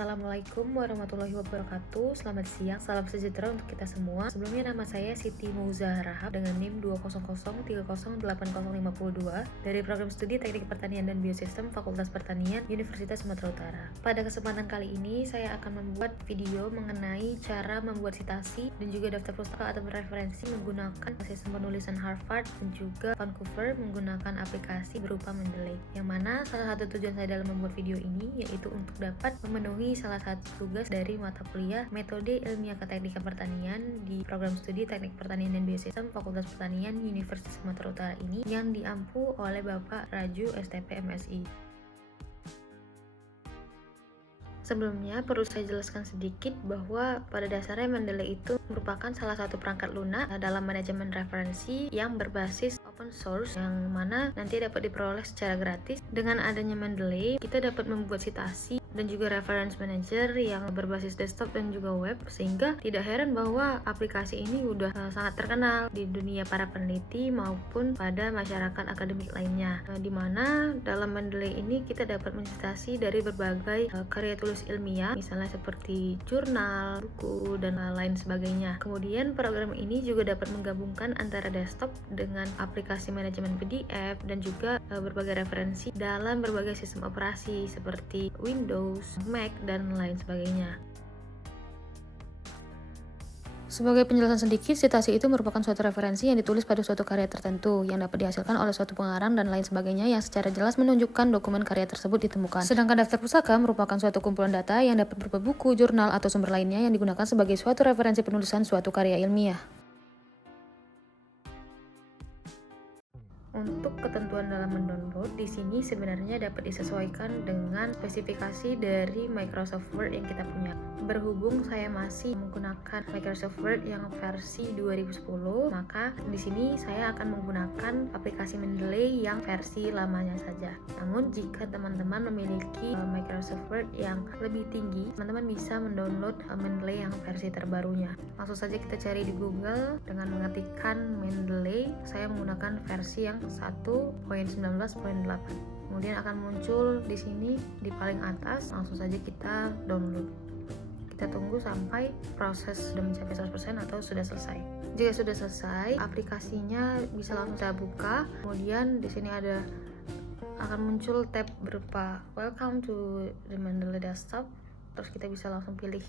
Assalamualaikum warahmatullahi wabarakatuh. Selamat siang, salam sejahtera untuk kita semua. Sebelumnya nama saya Siti Mauza Rahab dengan NIM 20030805052 dari Program Studi Teknik Pertanian dan Biosistem Fakultas Pertanian Universitas Sumatera Utara. Pada kesempatan kali ini saya akan membuat video mengenai cara membuat citasi dan juga daftar pustaka atau referensi menggunakan sistem penulisan Harvard dan juga Vancouver menggunakan aplikasi berupa Mendeley. Yang mana salah satu tujuan saya dalam membuat video ini yaitu untuk dapat memenuhi salah satu tugas dari mata kuliah Metode Ilmiah Keteknikan Pertanian di Program Studi Teknik Pertanian dan Biosistem Fakultas Pertanian Universitas Sumatera Utara ini yang diampu oleh Bapak Raju STP MSI. Sebelumnya perlu saya jelaskan sedikit bahwa pada dasarnya Mendeley itu merupakan salah satu perangkat lunak dalam manajemen referensi yang berbasis open source yang mana nanti dapat diperoleh secara gratis. Dengan adanya Mendeley, kita dapat membuat citasi dan juga reference manager yang berbasis desktop dan juga web, sehingga tidak heran bahwa aplikasi ini udah sangat terkenal di dunia para peneliti maupun pada masyarakat akademik lainnya, dimana dalam Mendeley ini kita dapat mencitasi dari berbagai karya tulis ilmiah, misalnya seperti jurnal, buku, dan lain sebagainya. Kemudian program ini juga dapat menggabungkan antara desktop dengan aplikasi manajemen PDF dan juga berbagai referensi dalam berbagai sistem operasi seperti Windows, Mac, dan lain sebagainya. Sebagai penjelasan sedikit, citasi itu merupakan suatu referensi yang ditulis pada suatu karya tertentu yang dapat dihasilkan oleh suatu pengarang dan lain sebagainya yang secara jelas menunjukkan dokumen karya tersebut ditemukan. Sedangkan daftar pustaka merupakan suatu kumpulan data yang dapat berupa buku, jurnal, atau sumber lainnya yang digunakan sebagai suatu referensi penulisan suatu karya ilmiah. Untuk ketentuan dalam mendownload, di sini sebenarnya dapat disesuaikan dengan spesifikasi dari Microsoft Word yang kita punya. Berhubung saya masih menggunakan Microsoft Word yang versi 2010, maka di sini saya akan menggunakan aplikasi Mendeley yang versi lamanya saja. Namun jika teman-teman memiliki Microsoft Word yang lebih tinggi, teman-teman bisa mendownload Mendeley yang versi terbarunya. Langsung saja kita cari di Google dengan mengetikkan Mendeley. Saya menggunakan versi yang 1.19.8. Kemudian akan muncul di sini di paling atas. Langsung saja kita download. Kita tunggu sampai proses sudah mencapai 100% atau sudah selesai. Jika sudah selesai, aplikasinya bisa langsung saya buka. Kemudian di sini akan muncul tab berupa Welcome to the Mendeley Desktop. Terus kita bisa langsung pilih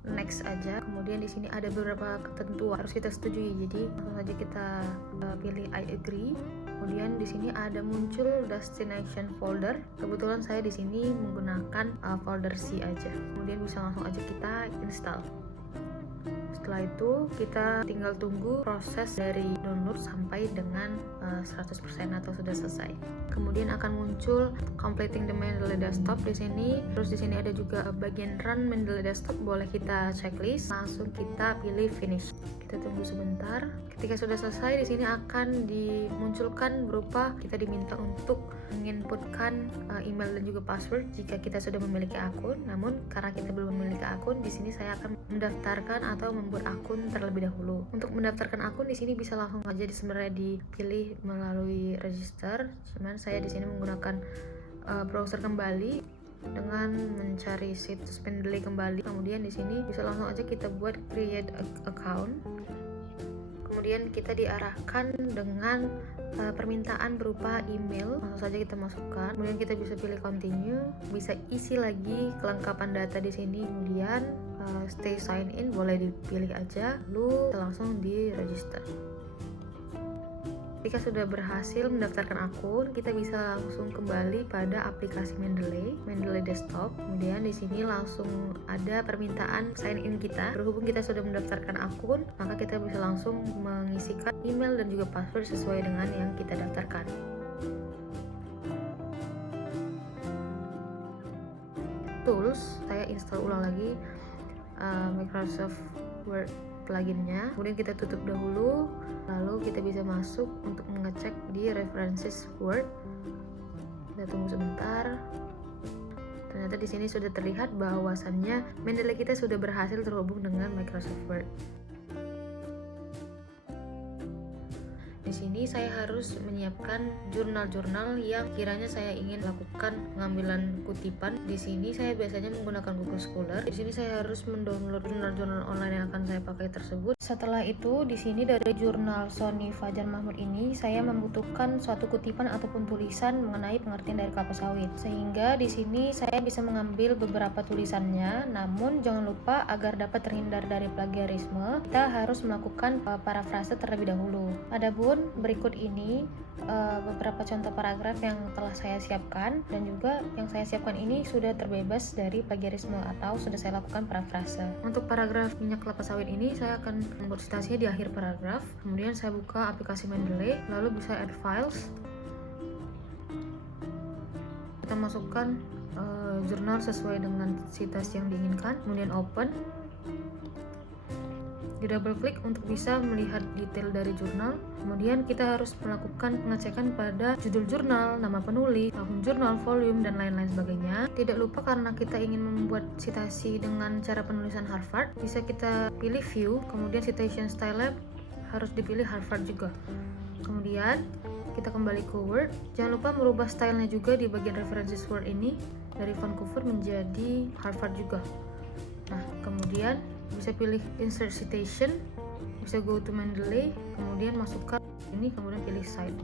next aja. Kemudian di sini ada beberapa ketentuan harus kita setujui. Jadi langsung saja kita pilih I agree. Kemudian di sini ada muncul destination folder. Kebetulan saya di sini menggunakan folder C aja. Kemudian bisa langsung aja kita install. Setelah itu kita tinggal tunggu proses dari download sampai dengan 100% atau sudah selesai. Kemudian akan muncul completing the Mendeley Desktop di sini. Terus di sini ada juga bagian run Mendeley Desktop, boleh kita checklist. Langsung kita pilih finish. Kita tunggu sebentar. Ketika sudah selesai, di sini akan dimunculkan berupa kita diminta untuk menginputkan email dan juga password jika kita sudah memiliki akun. Namun karena kita belum memiliki akun, di sini saya akan mendaftarkan atau membuat akun terlebih dahulu. Untuk mendaftarkan akun di sini bisa langsung aja sebenarnya dipilih melalui register. Cuman saya di sini menggunakan browser kembali dengan mencari situs Mendeley kembali. Kemudian di sini bisa langsung aja kita buat create account. Kemudian kita diarahkan dengan permintaan berupa email. Langsung saja kita masukkan. Kemudian kita bisa pilih continue, bisa isi lagi kelengkapan data di sini. Kemudian stay sign in boleh dipilih aja. Lalu langsung di register. Jika sudah berhasil mendaftarkan akun, kita bisa langsung kembali pada aplikasi Mendeley Desktop. Kemudian di sini langsung ada permintaan sign in kita. Berhubung kita sudah mendaftarkan akun, maka kita bisa langsung mengisikan email dan juga password sesuai dengan yang kita daftarkan. Tools, saya install ulang lagi Microsoft Word pluginnya. Kemudian kita tutup dahulu, lalu kita bisa masuk untuk mengecek di references Word. Kita tunggu sebentar. Ternyata di sini sudah terlihat bahwasannya Mendeley kita sudah berhasil terhubung dengan Microsoft Word. Di Di sini saya harus menyiapkan jurnal-jurnal yang kiranya saya ingin lakukan pengambilan kutipan. Di sini saya biasanya menggunakan Google Scholar. Di sini saya harus mendownload jurnal-jurnal online yang akan saya pakai tersebut. Setelah itu, di sini dari jurnal Sony Fajar Mahmud ini saya membutuhkan suatu kutipan ataupun tulisan mengenai pengertian dari kelapa sawit. Sehingga di sini saya bisa mengambil beberapa tulisannya. Namun jangan lupa agar dapat terhindar dari plagiarisme, kita harus melakukan parafrase terlebih dahulu. Adapun berikut ini beberapa contoh paragraf yang telah saya siapkan, dan juga yang saya siapkan ini sudah terbebas dari plagiarisme atau sudah saya lakukan parafrase. Untuk paragraf minyak kelapa sawit ini saya akan membuat citasinya di akhir paragraf. Kemudian saya buka aplikasi Mendeley, lalu bisa add files. Kita masukkan jurnal sesuai dengan citasi yang diinginkan, kemudian open. Di double klik untuk bisa melihat detail dari jurnal. Kemudian kita harus melakukan pengecekan pada judul jurnal, nama penulis, tahun jurnal, volume, dan lain-lain sebagainya. Tidak lupa karena kita ingin membuat citasi dengan cara penulisan Harvard, bisa kita pilih view, kemudian citation style lab harus dipilih Harvard juga. Kemudian kita kembali ke Word. Jangan lupa merubah stylenya juga di bagian references Word ini dari Vancouver menjadi Harvard juga. Nah, kemudian bisa pilih insert citation, bisa go to Mendeley, kemudian masukkan ini, kemudian pilih cite.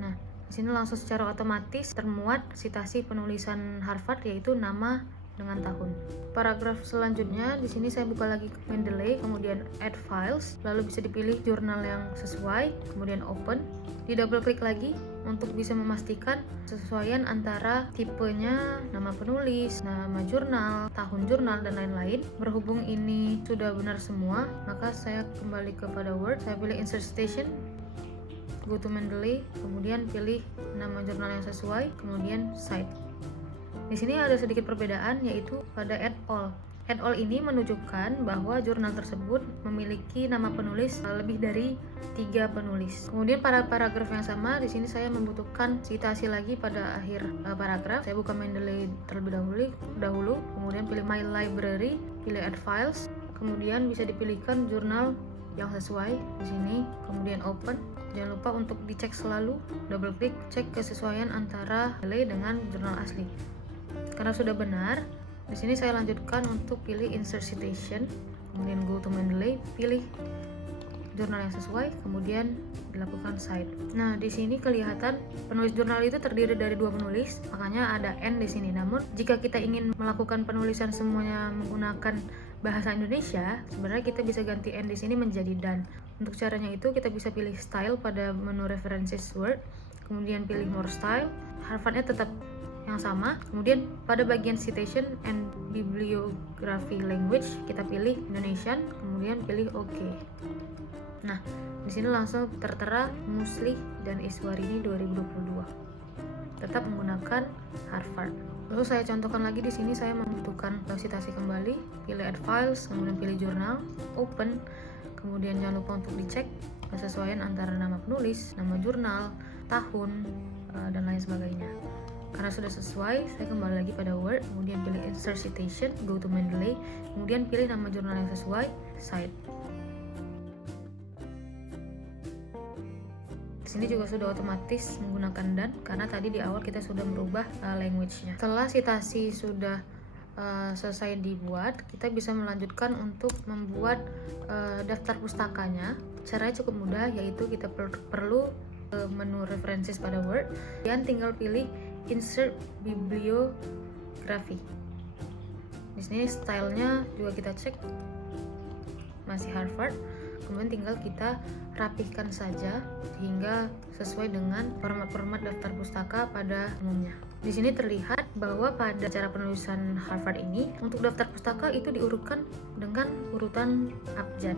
Nah, di sini langsung secara otomatis termuat citasi penulisan Harvard, yaitu nama dengan tahun. Paragraf selanjutnya di sini saya buka lagi Mendeley, kemudian add files, lalu bisa dipilih jurnal yang sesuai, kemudian open. Di double klik lagi untuk bisa memastikan kesesuaian antara tipenya, nama penulis, nama jurnal, tahun jurnal, dan lain-lain. Berhubung ini sudah benar semua, maka saya kembali kepada Word, saya pilih insert citation, go to Mendeley, kemudian pilih nama jurnal yang sesuai, kemudian cite. Di sini ada sedikit perbedaan, yaitu pada add all. Add all ini menunjukkan bahwa jurnal tersebut memiliki nama penulis lebih dari 3 penulis. Kemudian pada paragraf yang sama, di sini saya membutuhkan citasi lagi pada akhir paragraf. Saya buka Mendeley terlebih dahulu, kemudian pilih My Library, pilih Add Files, kemudian bisa dipilihkan jurnal yang sesuai di sini, kemudian open. Jangan lupa untuk dicek selalu, double klik, cek kesesuaian antara Mendeley dengan jurnal asli. Karena sudah benar, di sini saya lanjutkan untuk pilih insert citation, kemudian go to Mendeley, pilih jurnal yang sesuai, kemudian dilakukan cite. Nah, di sini kelihatan penulis jurnal itu terdiri dari 2 penulis, makanya ada N di sini. Namun, jika kita ingin melakukan penulisan semuanya menggunakan bahasa Indonesia, sebenarnya kita bisa ganti N di sini menjadi dan. Untuk caranya itu kita bisa pilih style pada menu references Word, kemudian pilih more style, Harvardnya tetap yang sama. Kemudian pada bagian citation and bibliography language kita pilih Indonesian, kemudian pilih OK. Nah, di sini langsung tertera Muslih dan Iswarini 2022. Tetap menggunakan Harvard. Lalu saya contohkan lagi di sini, saya membutuhkan citasi kembali, pilih add files, kemudian pilih jurnal, open, kemudian jangan lupa untuk dicek kesesuaian antara nama penulis, nama jurnal, tahun, dan lain sebagainya. Karena sudah sesuai, saya kembali lagi pada Word, kemudian pilih insert citation, go to Mendeley, kemudian pilih nama jurnal yang sesuai, cite. Di sini juga sudah otomatis menggunakan dan, karena tadi di awal kita sudah merubah language-nya. Setelah citasi sudah selesai dibuat, kita bisa melanjutkan untuk membuat daftar pustakanya. Caranya cukup mudah, yaitu kita perlu menu references pada Word, dan tinggal pilih insert bibliography. Di sini stylenya juga kita cek masih Harvard, kemudian tinggal kita rapihkan saja sehingga sesuai dengan format-format daftar pustaka pada umumnya. Di sini terlihat bahwa pada cara penulisan Harvard ini, untuk daftar pustaka itu diurutkan dengan urutan abjad.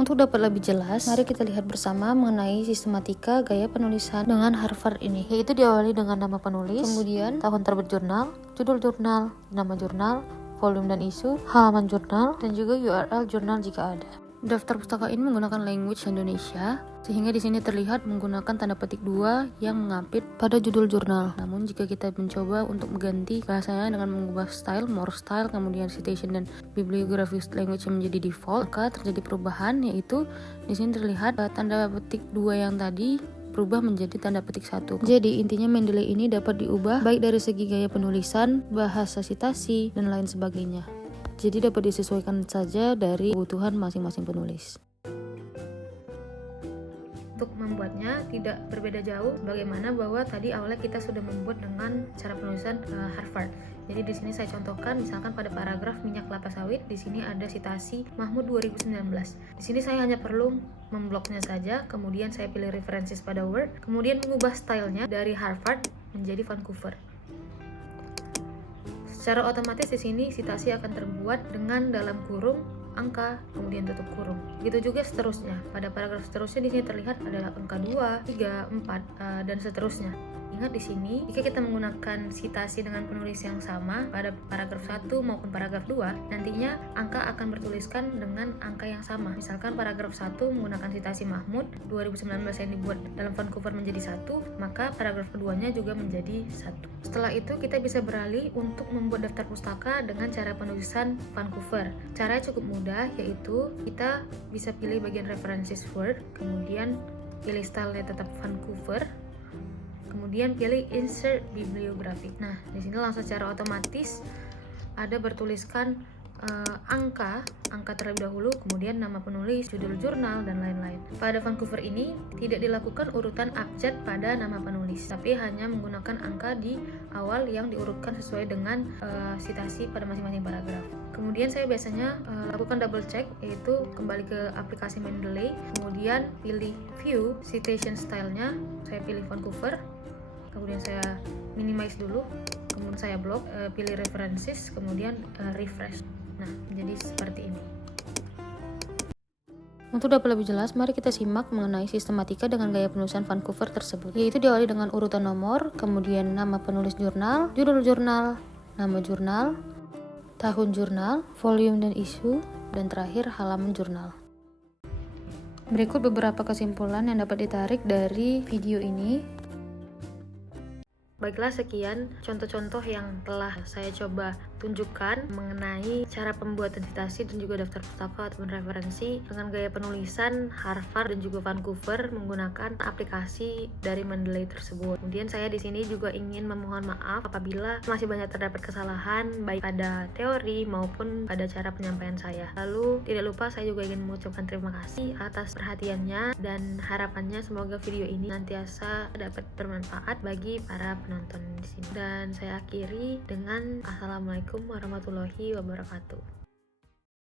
Untuk dapat lebih jelas, mari kita lihat bersama mengenai sistematika gaya penulisan dengan Harvard ini, yaitu diawali dengan nama penulis, kemudian tahun terbit jurnal, judul jurnal, nama jurnal, volume dan isu, halaman jurnal, dan juga URL jurnal jika ada. Daftar pustaka ini menggunakan language Indonesia, sehingga di sini terlihat menggunakan tanda petik 2 yang mengapit pada judul jurnal. Namun jika kita mencoba untuk mengganti bahasanya dengan mengubah style, more style, kemudian citation dan bibliographic language yang menjadi default, maka terjadi perubahan, yaitu di sini terlihat tanda petik 2 yang tadi berubah menjadi tanda petik 1. Jadi intinya Mendeley ini dapat diubah baik dari segi gaya penulisan, bahasa sitasi, dan lain sebagainya. Jadi dapat disesuaikan saja dari kebutuhan masing-masing penulis. Untuk membuatnya tidak berbeda jauh, bagaimana bahwa tadi awalnya kita sudah membuat dengan cara penulisan Harvard. Jadi di sini saya contohkan, misalkan pada paragraf minyak kelapa sawit, di sini ada sitasi Mahmud 2019. Di sini saya hanya perlu membloknya saja, kemudian saya pilih references pada Word, kemudian mengubah stylenya dari Harvard menjadi Vancouver. Secara otomatis di sini sitasi akan terbuat dengan dalam kurung angka, kemudian tutup kurung. Begitu juga seterusnya. Pada paragraf seterusnya di sini terlihat ada angka 2, 3, 4, dan seterusnya. Ingat di sini, jika kita menggunakan sitasi dengan penulis yang sama pada paragraf 1 maupun paragraf 2, nantinya angka akan bertuliskan dengan angka yang sama. Misalkan paragraf 1 menggunakan sitasi Mahmud 2019 yang dibuat dalam Vancouver menjadi 1, maka paragraf keduanya juga menjadi 1. Setelah itu kita bisa beralih untuk membuat daftar pustaka dengan cara penulisan Vancouver. Caranya cukup mudah, yaitu kita bisa pilih bagian references Word, kemudian pilih style tetap Vancouver, kemudian pilih insert bibliography. Nah, di sini langsung secara otomatis ada bertuliskan angka terlebih dahulu, kemudian nama penulis, judul jurnal, dan lain-lain. Pada Vancouver ini tidak dilakukan urutan abjad pada nama penulis, tapi hanya menggunakan angka di awal yang diurutkan sesuai dengan sitasi pada masing-masing paragraf. Kemudian saya biasanya lakukan double check, yaitu kembali ke aplikasi Mendeley, kemudian pilih view citation style-nya, saya pilih Vancouver, kemudian saya minimize dulu, kemudian saya blok, pilih references, kemudian refresh. Nah, jadi seperti ini. Untuk dapat lebih jelas, mari kita simak mengenai sistematika dengan gaya penulisan Vancouver tersebut, yaitu diawali dengan urutan nomor, kemudian nama penulis jurnal, judul jurnal, nama jurnal, tahun jurnal, volume dan isu, dan terakhir halaman jurnal. Berikut beberapa kesimpulan yang dapat ditarik dari video ini. Baiklah, sekian contoh-contoh yang telah saya coba tunjukkan mengenai cara pembuatan citasi dan juga daftar pustaka ataupun referensi dengan gaya penulisan Harvard dan juga Vancouver menggunakan aplikasi dari Mendeley tersebut. Kemudian saya di sini juga ingin memohon maaf apabila masih banyak terdapat kesalahan baik pada teori maupun pada cara penyampaian saya. Lalu tidak lupa saya juga ingin mengucapkan terima kasih atas perhatiannya dan harapannya semoga video ini nantiasa dapat bermanfaat bagi para penonton di sini. Dan saya akhiri dengan Assalamualaikum warahmatullahi wabarakatuh.